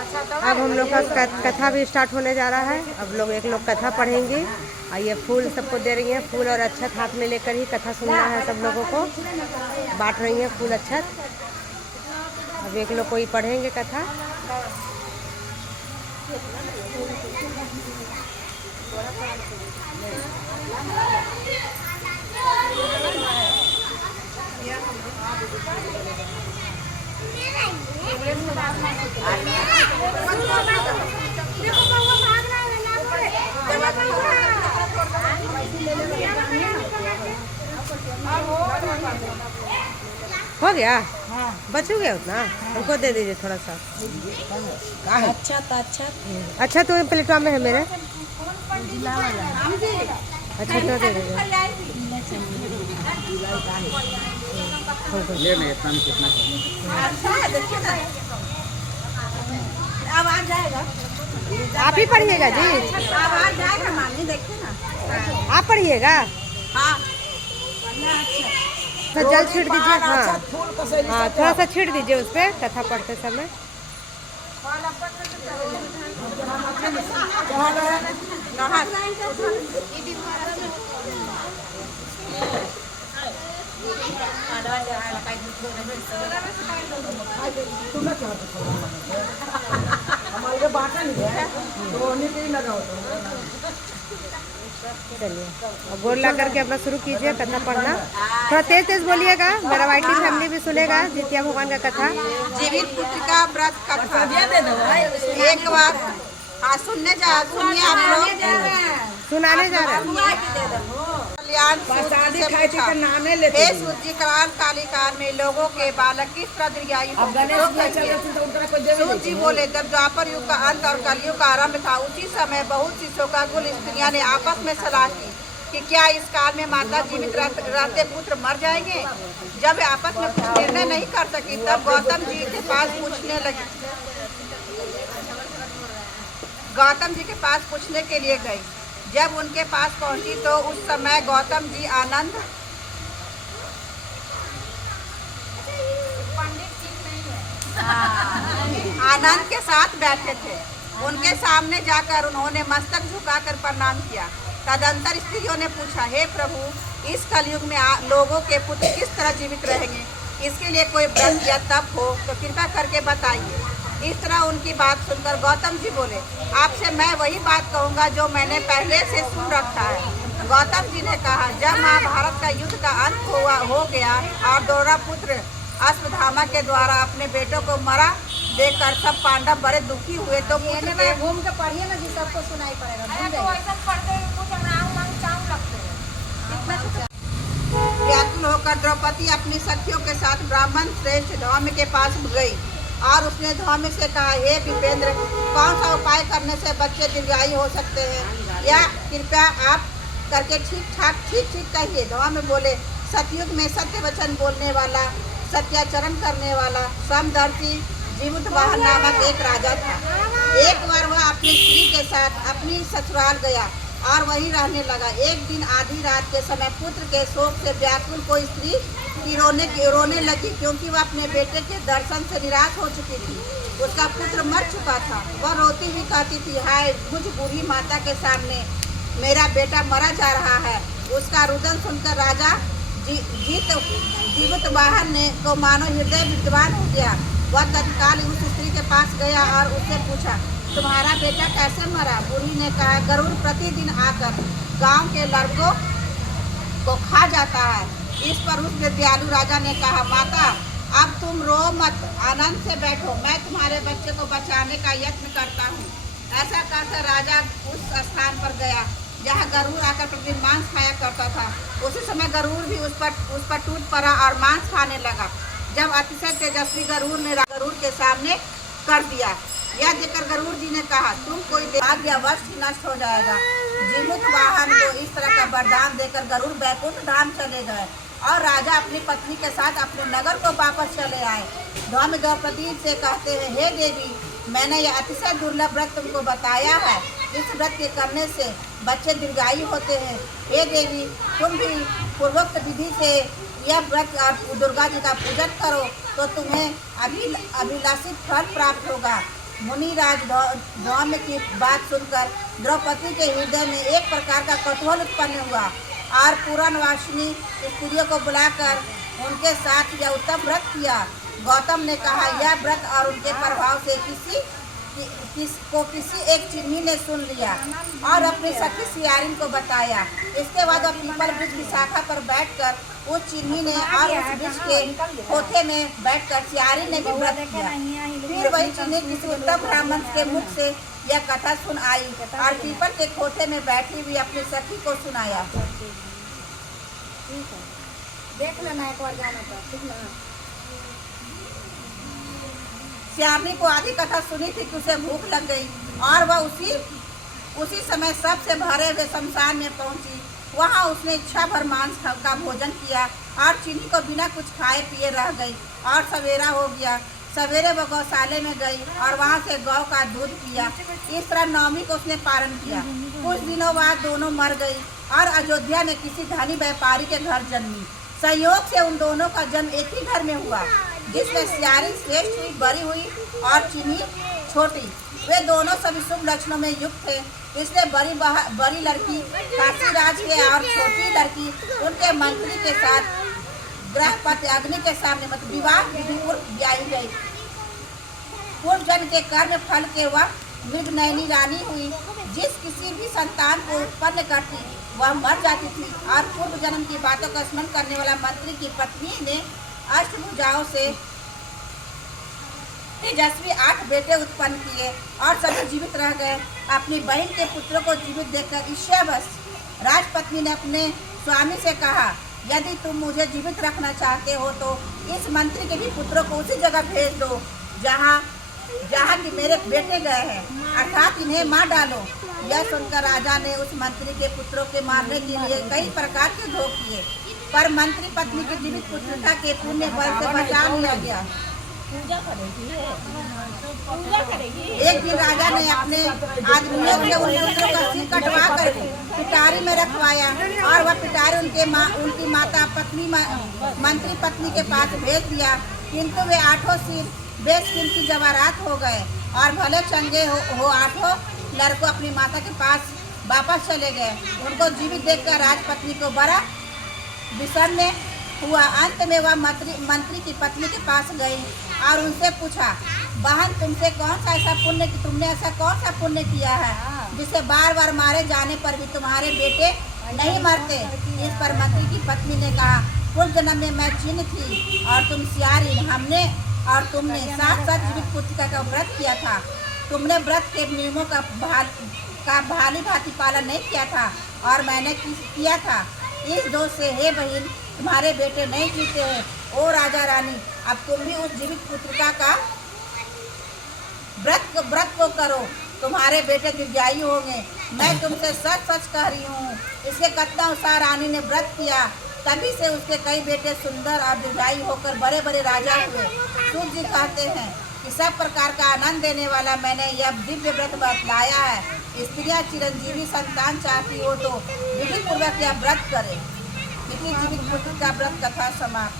अब हम लोग का कथा भी स्टार्ट होने जा रहा है। अब लोग एक लोग कथा पढ़ेंगे और ये फूल सबको दे रही हैं। फूल और अक्षत हाथ में लेकर ही कथा सुनना है। सब लोगों को बांट रही हैं फूल अक्षत। अब एक लोग कोई पढ़ेंगे कथा। हो गया? हाँ। बच गया उतना? हमको दे दीजिए थोड़ा सा। अच्छा तो प्लेटवा में है मेरे। अच्छा तो दे दीजिए। अब आ जाएगा। आप ही पढ़िएगा जी? अब आ जाएगा मानी, देखिए ना। आप पढ़िएगा? हाँ। तो जल छीट दीजिए। हाँ हाँ, थोड़ा सा छीट दीजिए उस पर कथा पढ़ते समय। चलिए अब गोर ला करके अपना शुरू कीजिए कथा पढ़ना। थोड़ा तेज तेज बोलिएगा, मेरा वाइटी फैमिली भी सुनेगा जितिया भगवान का कथा। जीवित पुत्र का व्रत कथा एक बार। हाँ, सुनिए आप लोग। सुनाने जा रहे हैं। कल्याण हे सूर्य काल काली काल में लोगों के बालक किस तरह दीर्घायु सूर्य जी बोले, जब द्वापर युग का अंत और कलयुग का आरंभ था, उसी समय बहुत सी शोकाकुल स्त्रियां ने आपस में सलाह की कि क्या इस काल में माता जीवित रहते पुत्र मर जाएंगे। जब वे आपस में कुछ निर्णय नहीं कर सकी, तब गौतम जी के पास पूछने के लिए गई। जब उनके पास पहुंची तो उस समय गौतम जी आनंद के साथ बैठे थे। उनके सामने जाकर उन्होंने मस्तक झुकाकर प्रणाम किया। तदंतर स्त्रियों ने पूछा, हे प्रभु, इस कलयुग में लोगों के पुत्र किस तरह जीवित रहेंगे? इसके लिए कोई व्रत या तप हो तो कृपा करके बताइए। इस तरह उनकी बात सुनकर गौतम जी बोले, आपसे मैं वही बात कहूँगा जो मैंने पहले से सुन रखा है। गौतम जी ने कहा, जब महाभारत का युद्ध का अंत हो गया और दोहरा पुत्र अश्वत्थामा के द्वारा अपने बेटों को मरा देखकर सब पांडव बड़े दुखी हुए तो पुत्र के घूम के पढ़िए ना जी, सबको सुनाई पड़ेगा। व्याकुल होकर द्रौपदी अपनी सखियों के साथ ब्राह्मण श्रेष्ठ धौम्य के पास गई और उसने धौम्य से कहा, हे विपेंद्र, कौन सा उपाय करने से बच्चे दीर्घायु हो सकते हैं? या कृपया आप करके ठीक कहिए। धौम्य बोले, सतयुग में सत्य वचन बोलने वाला, सत्याचरण करने वाला समदर्शी जीवुतवाहन नामक एक राजा था। एक बार वह अपनी स्त्री के साथ अपनी ससुराल गया और वहीं रहने लगा। एक दिन आधी रात के समय पुत्र के शोक से व्याकुल कोई स्त्री की रोने लगी, क्योंकि वह अपने बेटे के दर्शन से निराश हो चुकी थी। उसका पुत्र मर चुका था। वह रोती हुई कहती थी, हाय मुझ बूढ़ी माता के सामने मेरा बेटा मरा जा रहा है। उसका रुदन सुनकर राजा जीवुतवाहन को मानो हृदय विद्वान हो गया। वह तत्काल उस स्त्री के पास गया और उससे पूछा, तुम्हारा बेटा कैसे मरा? बूढ़ी ने कहा, गरुड़ प्रतिदिन आकर गांव के लड़कों को खा जाता है। इस पर उस विद्यालु राजा ने कहा, माता अब तुम रो मत, आनंद से बैठो, मैं तुम्हारे बच्चे को बचाने का यत्न करता हूँ। ऐसा कहकर राजा उस स्थान पर गया जहाँ गरुड़ आकर प्रतिदिन मांस खाया करता था। उसी समय गरुड़ भी उस पर टूट पड़ा और मांस खाने लगा। जब अतिशय तेजस्वी गरुड़ ने गरुड़ के सामने कर दिया। यह देखकर गरुड़ जी ने कहा, तुम कोई भाग्यवश नष्ट हो जाएगा। जीवुतवाहन को इस तरह का वरदान देकर गरुड़ बैकुंठ धाम चले गए और राजा अपनी पत्नी के साथ अपने नगर को वापस चले आए। धौम्य द्रौपदी से कहते हैं, हे देवी, मैंने यह अतिशय दुर्लभ व्रत तुमको बताया है। इस व्रत के करने से बच्चे दीर्घायु होते हैं। हे देवी, तुम भी पूर्वोक्त विधि से यह व्रत दुर्गा जी का पूजन करो तो तुम्हें अभिलाषित फल प्राप्त होगा। मुनिराज धौम्य की बात सुनकर द्रौपदी के हृदय में एक प्रकार का कौतूहल उत्पन्न हुआ और पूर्णवासिनी स्त्रियों को बुलाकर उनके साथ यह उत्तम व्रत किया। गौतम ने कहा, यह व्रत और उनके प्रभाव से किसी एक चिन्ही ने सुन लिया और अपनी सखी सियारिन को बताया। इसके बाद वह पीपल वृक्ष की शाखा पर बैठकर उस चिन्ही ने और उस वृक्ष के खोखे में बैठकर सियारिन ने भी व्रत किया। फिर वही चिन्ही किसी उत्तम ब्राह्मण के मुख से यह कथा सुन आई और पीपल के खोखे में बैठी हुई अपनी सखी को सुनाया। देख लेना एक बार जाना था, ठीक ना। सियारनी को आधी कथा सुनी थी कि उसे भूख लग गई और वह उसी समय सबसे भरे हुए शमशान में पहुंची। वहां उसने इच्छा भर मांस का भोजन किया और चीनी को बिना कुछ खाए पिए रह गई और सवेरा हो गया। सवेरे वह गौशाले में गई और वहां से गौ का दूध पिया। इस तरह नवमी को उसने पारण किया। कुछ दिनों बाद दोनों मर गई और अयोध्या में किसी धनी व्यापारी के घर जन्मी। संयोग से उन दोनों का जन्म एक ही घर में हुआ, जिसमें सियारिन श्रेष्ठ हुई, बड़ी हुई और चीनी छोटी। वे दोनों सभी शुभ लक्षणों में युक्त थे। इसलिए बड़ी लड़की काशी राज के और छोटी लड़की उनके मंत्री के साथ गृहपति अग्नि के सामने विवाह विधि पूर्व ब्याही गई। पूर्व जन्म के कर्म फल के वह मृगनयनी रानी हुई। जिस किसी भी संतान को उत्पन्न करती वह मर जाती थी और पूर्व जन्म की बातों का स्मरण करने वाला मंत्री की पत्नी ने अष्टभुजाओं से तेजस्वी 8 बेटे उत्पन्न किए और सभी जीवित रह गए। अपनी बहन के पुत्रों को जीवित देखकर ईर्ष्यावश राजपत्नी ने अपने स्वामी से कहा, यदि तुम मुझे जीवित रखना चाहते हो तो इस मंत्री के भी पुत्रों को उसी जगह भेज दो जहाँ कि मेरे बेटे गए हैं, अर्थात इन्हें मार डालो। यह सुनकर राजा ने उस मंत्री के पुत्रों के मारने के लिए कई प्रकार के धोख किए, पर मंत्री पत्नी की जीवित पुत्रता के पुण्य बल से बचा लिया गया। एक दिन राजा ने अपने आदमियों से उन पुत्रों का सिर कटवा कर पिटारी में रखवाया और वह पिटारी उनकी माता पत्नी मंत्री पत्नी के पास भेज दिया। किंतु वे 8 सिर बेशकीमती जवाहरात हो गए और भले चंगे हो 8 लड़कों अपनी माता के पास वापस चले गए। उनको जीवित देखकर राजपत्नी को बड़ा विषन्न हुआ। अंत में वह मंत्री की पत्नी के पास गई और उनसे पूछा, बहन तुमने ऐसा कौन सा पुण्य किया है जिसे बार बार मारे जाने पर भी तुम्हारे बेटे नहीं मरते। इस पर मंत्री की पत्नी ने कहा, पूर्व जन्म में मैं चिन्ह थी और तुम सियारिन, तुमने 7 जीवित पुत्रिका का व्रत किया था। तुमने व्रत के नियमों का भाली भांति पालन नहीं किया था और मैंने किया था। इस दोष से हे बहन तुम्हारे बेटे नहीं जीते हैं। ओ राजा रानी, अब तुम भी उस जीवित पुत्रिका का व्रत को करो, तुम्हारे बेटे दीर्घायु होंगे। मैं तुमसे सच कह रही हूँ। इसके कथन अनुसार रानी ने व्रत किया, तभी से उसके कई बेटे सुंदर और दीर्घायु होकर बड़े बड़े राजा हुए। सूत जी कहते हैं कि सब प्रकार का आनंद देने वाला मैंने यह दिव्य व्रत बतलाया है। स्त्रियां चिरंजीवी संतान चाहती हो तो विधि पूर्वक यह व्रत करें। जीवित पुत्र का व्रत कथा समाप्त।